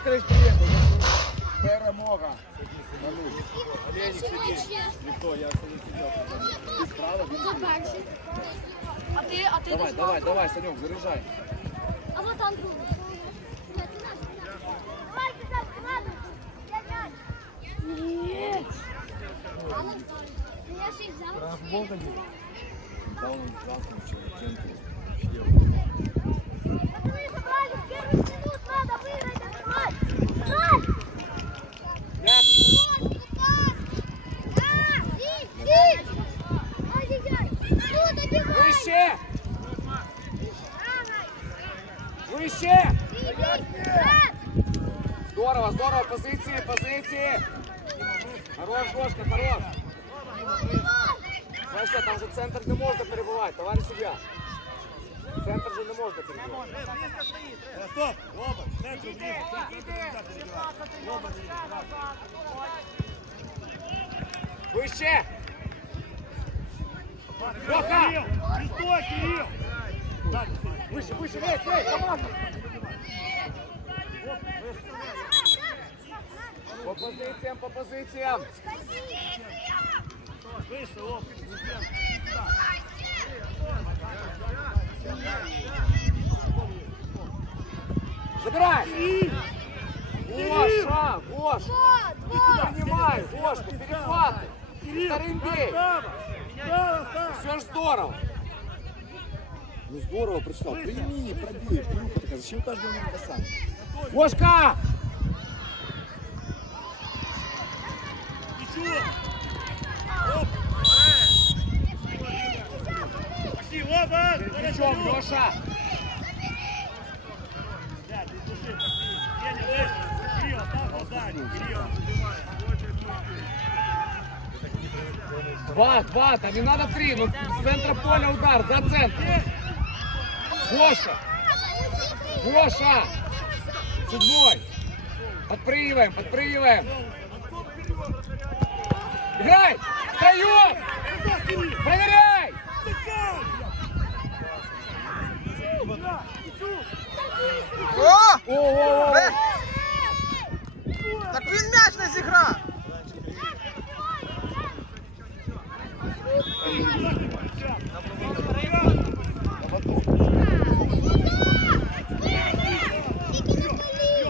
Вікторович приїхав. Перемога. Олені, сиді. Ніхто, я сиді сидів. Ти Давай, давай, давай, Саньок, заряжай. А вот там другий. Я ще й взяла. Да, он ужасный человек. Выше! Выше! Здорово, здорово, позиции, позиции. Хорош, Гошка, хорош. Знаєш що, там же центр не можна перебувати, товариш суддя. Центр же не можна перебувати. Стоп! Оба! Центр! Центр нельзя перебивать! Леха! Кирилл! Не стой, Кирилл! Вище, вище, весь, весь, команда! По позиціям, по позиціям! выше, оба! Забирай! Гоша, Гоша! Принимай, Гошка, перехваты! Вторым бей! Все ж здорово! Ну здорово прочитал. Прими, пробей, плюха такая. Зачем каждому не касание? Гошка! Мячом, Гоша! Да, ты души! Деня, выше! Кирилл, остался сзади! Кирилл! Два, два, там не надо три. Ну, с центра поля удар, за центр. Гоша! Гоша! Седьмой! Подпрыгиваем, подпрыгиваем! Играй! Встаем! Назад, Кирилл! Проверяй! Отдыхай! О! О-о-о! Де? Так він м'яч не зіграв!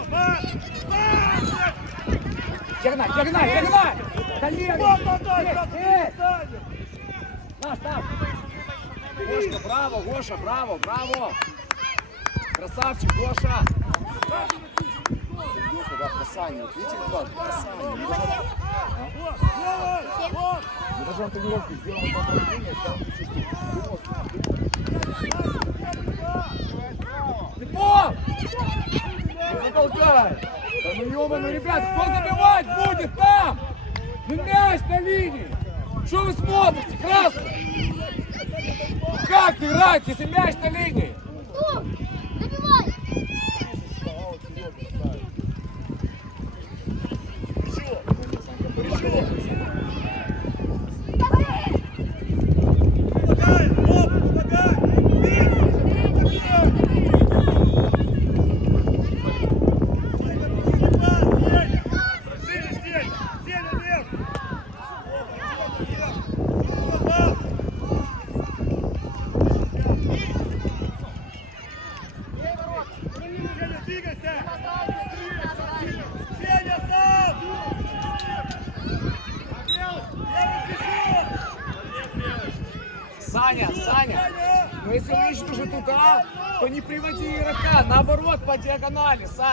Маш! Маш! Догнай, догнай, догнай! Колено! Вот отдай, Эй, как эй! ты станешь! Наш, наш! Гошка, браво, Гоша, браво, браво! Красавчик, Гоша! Леха, да, касание. Вот видите, как касание. Не даже, не он тренировку сделал одно упражнение, стал чувствовать. Ты пол! Ты затолкай! Да ну ёбаный, ребят, кто забивать будет там? Ну мяч на линии! Что вы смотрите, красный? Как играть, если мяч на линии? Добивай! Не приводи игрока, наоборот, по диагонали, Саня,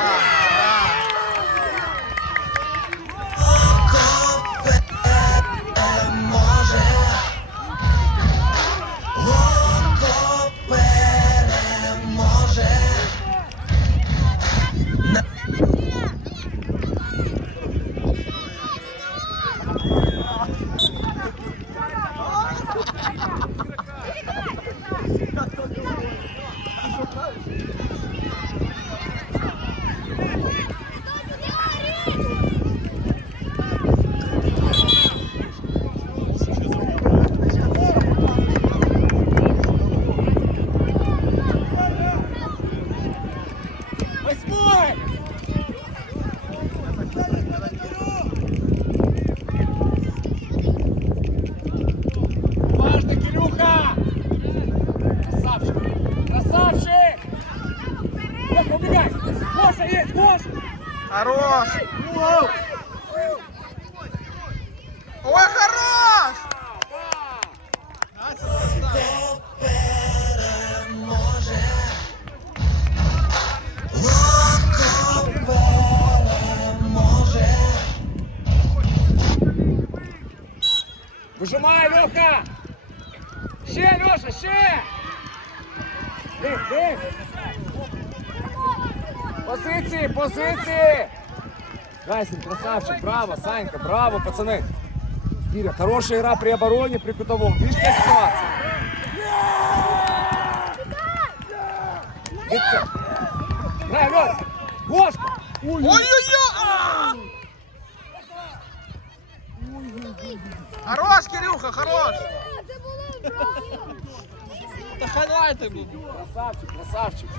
Wow. Гоша есть, Гоша! Хорош! Ой, хорош! Переможе. Око переможе. Выжимай, Леха! Ще, Леша, ще! Дих, дих! Позиції, позиції! Гайсин, красавчик, браво, Санька, браво, пацаны! Киря, хорошая игра при обороне, при кутовом. Видишь, какая ситуация? Лицо. Играй, Лёш! Гошка! Ой, Ой-ой-ой! Хорош, Кирюха, хорош! Це було просто. Та хайлайти будуть. Красавчик, красавчик.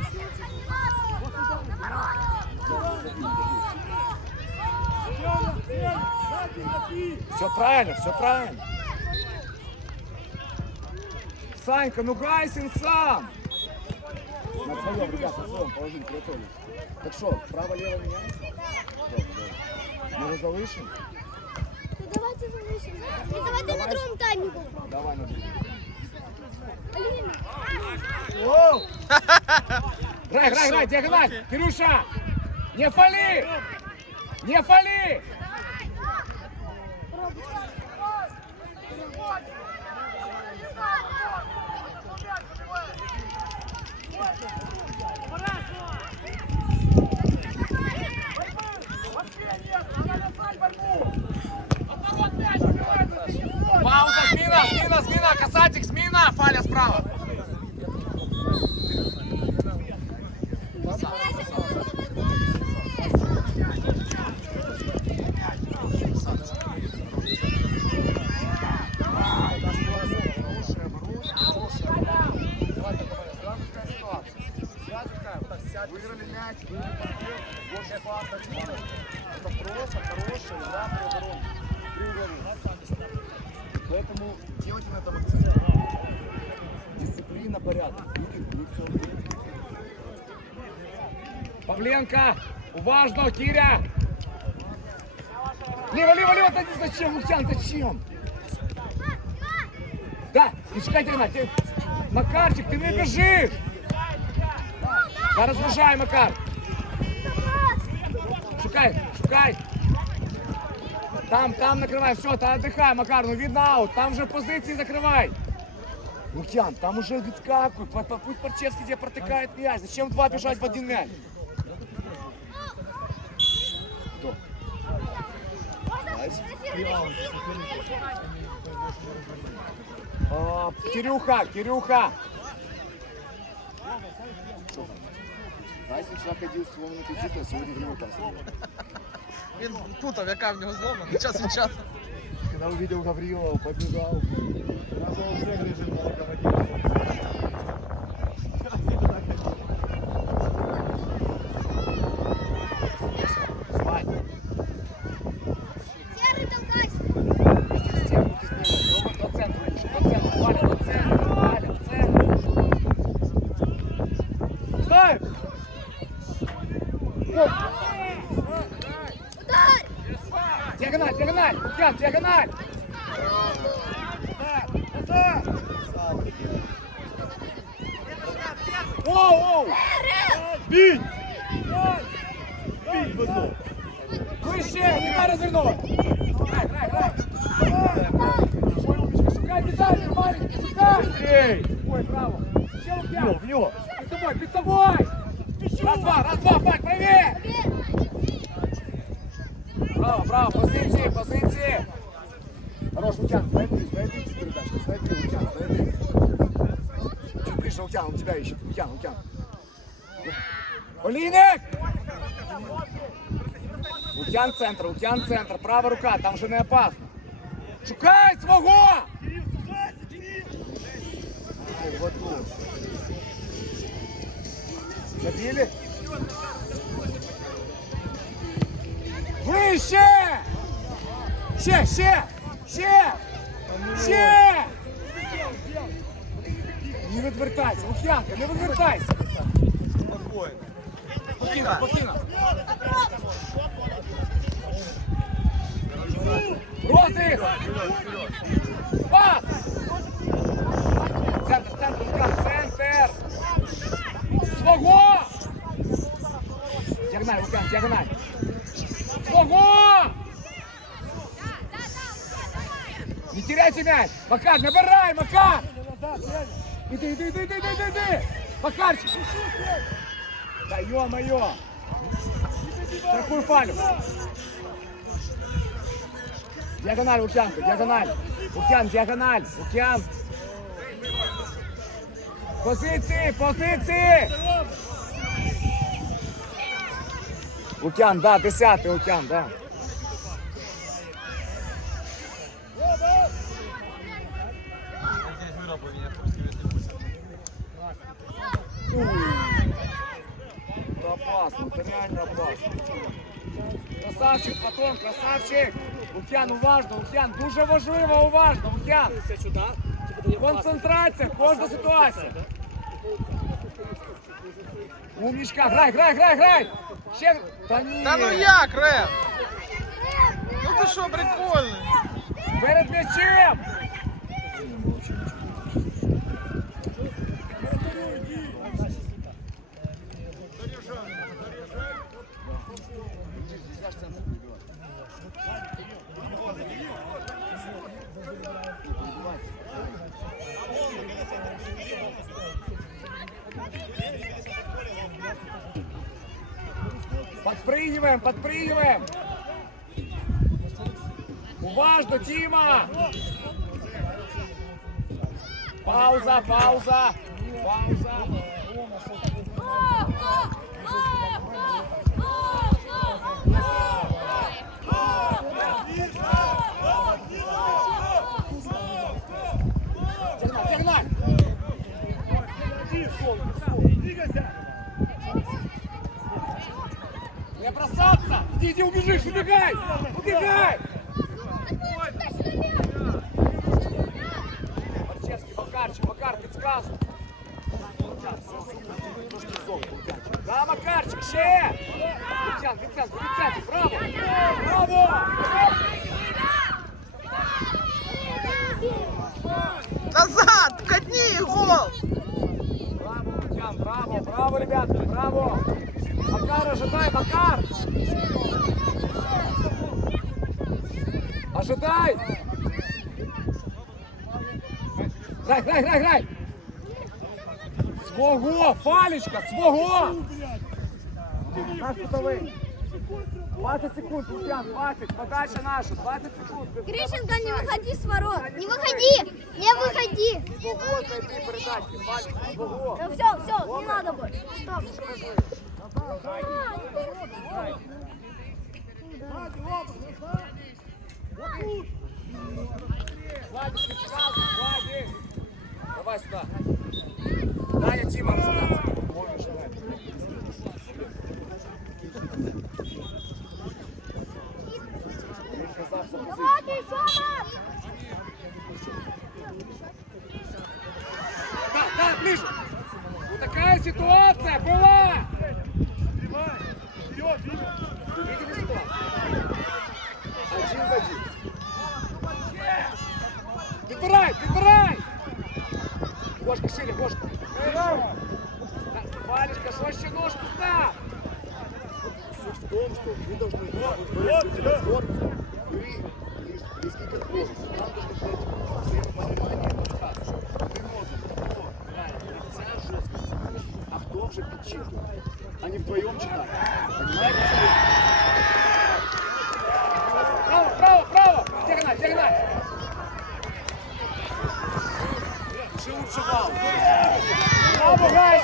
Все правильно, все правильно. Санька, ну Гайсин сам. На своем, ребята, на своем положили, приготовились. Так что, право-лево меняется? Добре, добре. Може залишимо? Ну, Давайте залишимо. І давайте на другому таймі попробуємо. Давай на другий. Аліна. Грай, грай, грай, диагональ. Кирюша, не фали. Не фали. Пауза, смена, смена, смена, касатик, смена, Фаля справа. Выиграли мяч, выиграли контроль, больше пас, Это просто хорошая игра при обороне. При ударе. Поэтому делайте на этом акцент. Дисциплина, порядок. Будет, будет все окей. Павленко, уважно, Киря. Лево, лево, лево, да зачем, Лукьян, зачем? Да, не чекайте, Ренат, ты- Макарчик, ты не бежишь. Зараз вважай, Макар. Шукай, шукай. Там, там накрывай, все, та отдыхай, Макар, ну видно аут, там же позиции закрывай. Лукьян, там уже по- пусть Парчевский тебе протыкает мяч, зачем два бежать в один мяч? Кто? Найс. А, Кирюха, Кирюха. Найс вчера ходил с словно чисто, а сегодня в пас. Він путав, яка в нього злома. Час від часу. Когда увидел Гаврилова, побежал. Надо уже режим на руководителя. Лукьян центр, Лукьян центр, права рука, там вже не опасно. Шукай свого! Ай, вот тут. Забили? Вище! Ще, ще! Ще! Ще! Не відвертайся, Лук'янка, не відвертайся! Спокійно, спокійно. Розріз! Пас! Центр, центр, Лук'ян, центр! Свого! Діагональ, Лук'ян, діагональ! Свого! Не теряйте мяч! Макар, набирай, Макар! Иди, иди, иди, иди, иди, иди! Макарчик! Да ё-моё! Такую фалю! Диагональ, Лукьянка, диагональ! Лукьян, диагональ! Лукьян! Позиции, позиции! Лукьян, да, десятый Лукьян, да. Это опасно, это реально опасно. Красавчик, Платон, красавчик! Лук'ян, уважно, Лук'ян, дуже важливо, уважно, Лук'ян! Концентрація, кожна ситуація. Умничка, грай, грай, грай, грай! Ще... Та ні! Та ну як, Рем? Ну ти що, прикольно? Перед м'ячем! Иди, иди, убежишь, убегай! Убегай! Марчевский, Макарчик, Макар, підсказуй. Да, Макарчик, ще! Віцян, Віцян, Віцян, браво! Браво! Назад! Катні гол! Браво, Віцян, браво, браво, ребята, браво! Макар, ожидай, Макар! Ожидай! Грай, грай, грай, грай! Свого! Фалечка, свого! Наш кутовий. 20 секунд, Лукьян, 20. Подача наша, 20 секунд. Грищенко, не выходи с ворот! Не выходи! Не выходи! Свого знайти передачки, Фалечка, свого. Все, все, не надо больше. Стоп. Ты. Давай сюда. Дай я Тима разбираться. Можешь, давай. Еще раз! Да, да, ближе. Вот такая ситуация была. Підбирай, підбирай! Бошка, сіля, бошка. Валечка, що ще ножку став? Суть в том, что вы должны бороться форме, вы близки к отложенности. Там должны быть взаимопонимание и подсказки. Ты можешь, кто правильно, лица жестко, а кто же подчитывает. Они а вдвоем читают. Понимаете, что відчував. Браво, гай!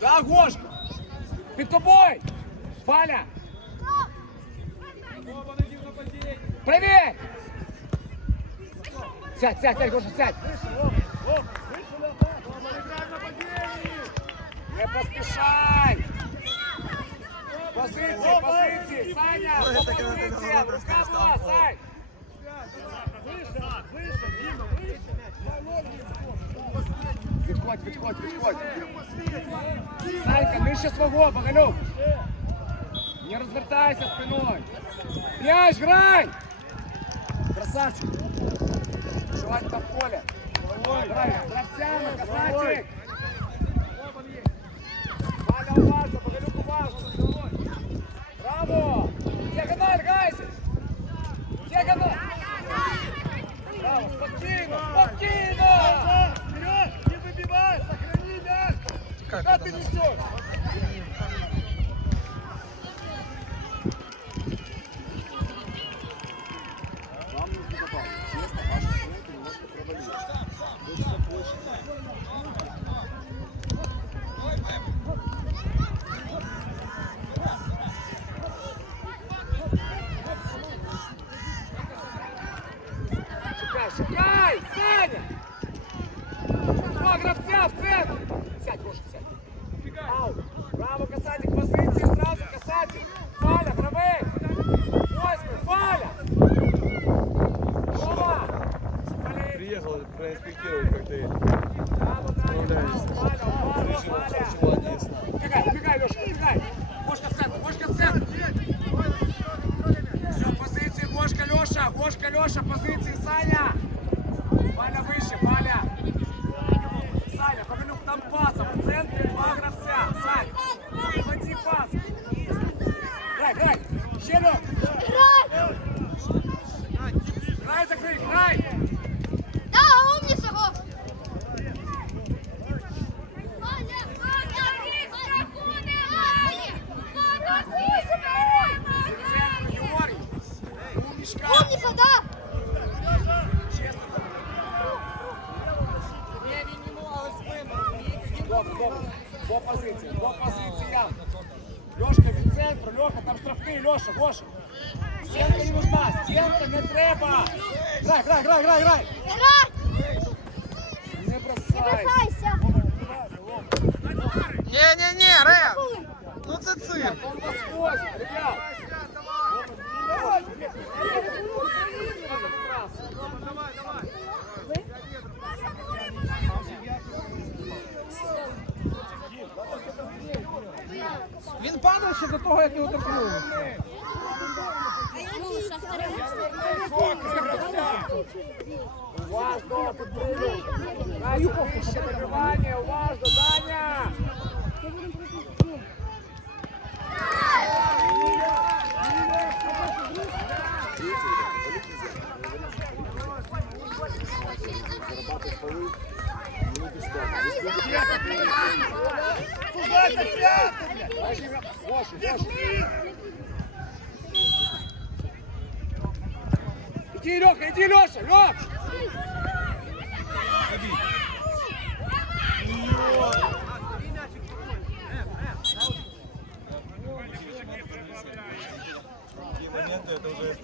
Да, Гошка! Під тобою! Валя! Привіт! Сядь, сядь, сядь, Гоша, сядь! Не поспішай! Позиції, позиції! Саня, по позиціям! Рука була, Сань! Вийшов, вийшов, вийшов! Відходь, відходь, відходь. Санька, вище свого, Баганюк. Не розвертайся спиною. П'яч, грай! Красавчик. Чувак на поле. Давай, Дравцяна, красавчик. Льоша, позиції, Саня! Валя вище, Валя! Ні-ні-ні, Рен! Ну це цирк! Він падав ще до того, як його торкнули. Уважно, підтримуй! Найсильніше перебивання, уважно, Даня! Иди, Леха, иди, Леша, Лех! Такие моменты? Это уже...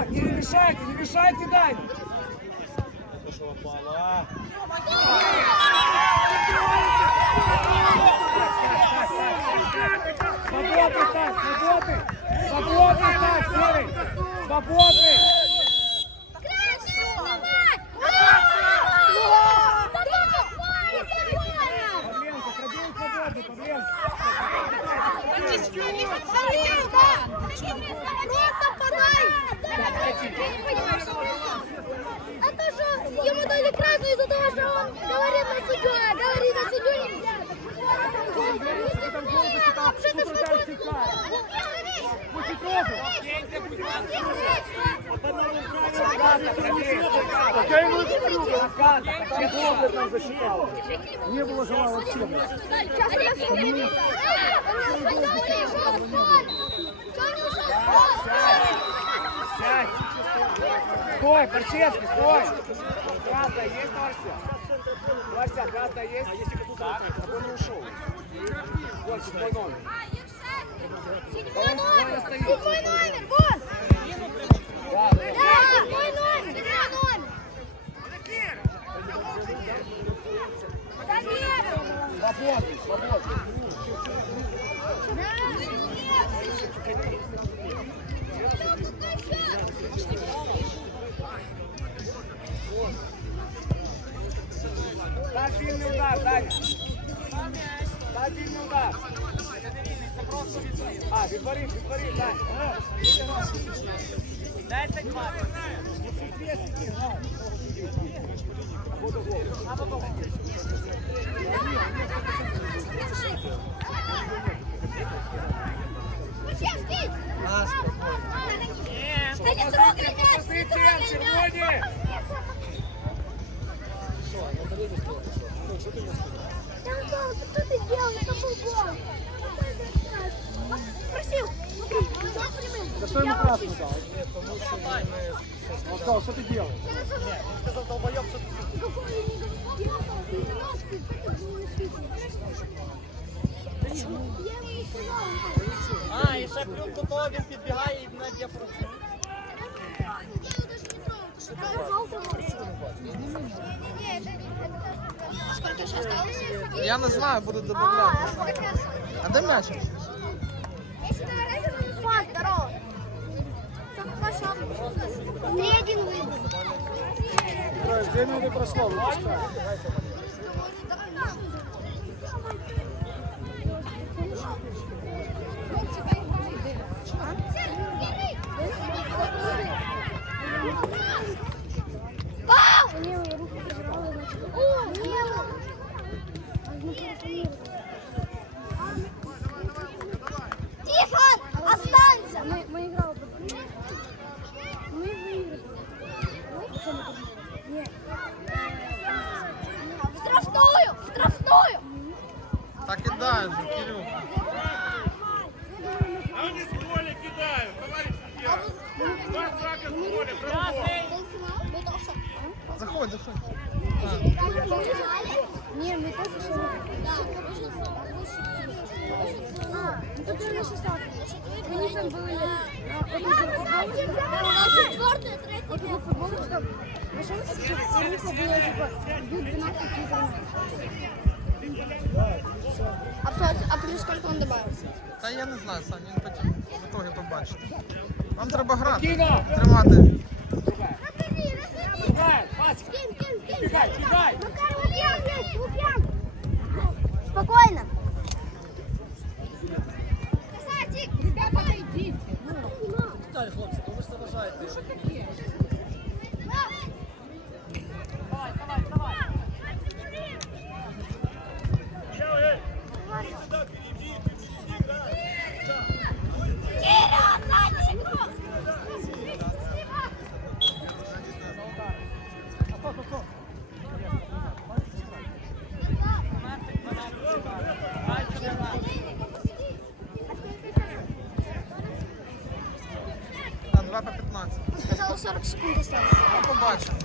Уважно! Не мешайте, не мешайте, Дань! Свободный ставь, свободный! Свободный ставь, Серый! Свободный! Павленко, пробей свободный, Павленко! Просто подай! Это же ему дали красную из-за того, что он говорит на судью, а говорит на судью нельзя. Пусть трогай! Не было желания вообще. Сейчас я сниму. Сядь! Стой, Корчевский, стой! Красная есть, Марся? Марся, красная есть? Так, так он не ушел. Вот, седьмой номер. Седьмой номер, седьмой номер, вон! Да, да. Да, седьмой номер, седьмой номер! Да! Свободный, свободный. Ставь сильный удар, Даня. Дай вільний удар. Це не вільний, це просто відворіт. А, відворіт, відворіт, дай. 10 20. Шевский! 3-1 выиграл. Две минуты прошло, выпускай. Пау! О! Так дай же, Кирюх. А вони з поля кидають, товариш суддя. Два шага з поля, браво. Заходь, заходь. Не, мы тоже что Да. А, ну тут же наши ставки. Мы не там были. Четвертый, третий. футбол. было типа 12 а, А плюс скільки он добавил? Та я не знаю, Сань, він потім в итоге побачить. Вам треба грати, тримати. Кин, кин, кин. Кидай, кидай. Лук'ян, блядь, хлопці, то ви ж заважаєте. Що таке? Сказал 40 секунд осталось. Ну, побачимо.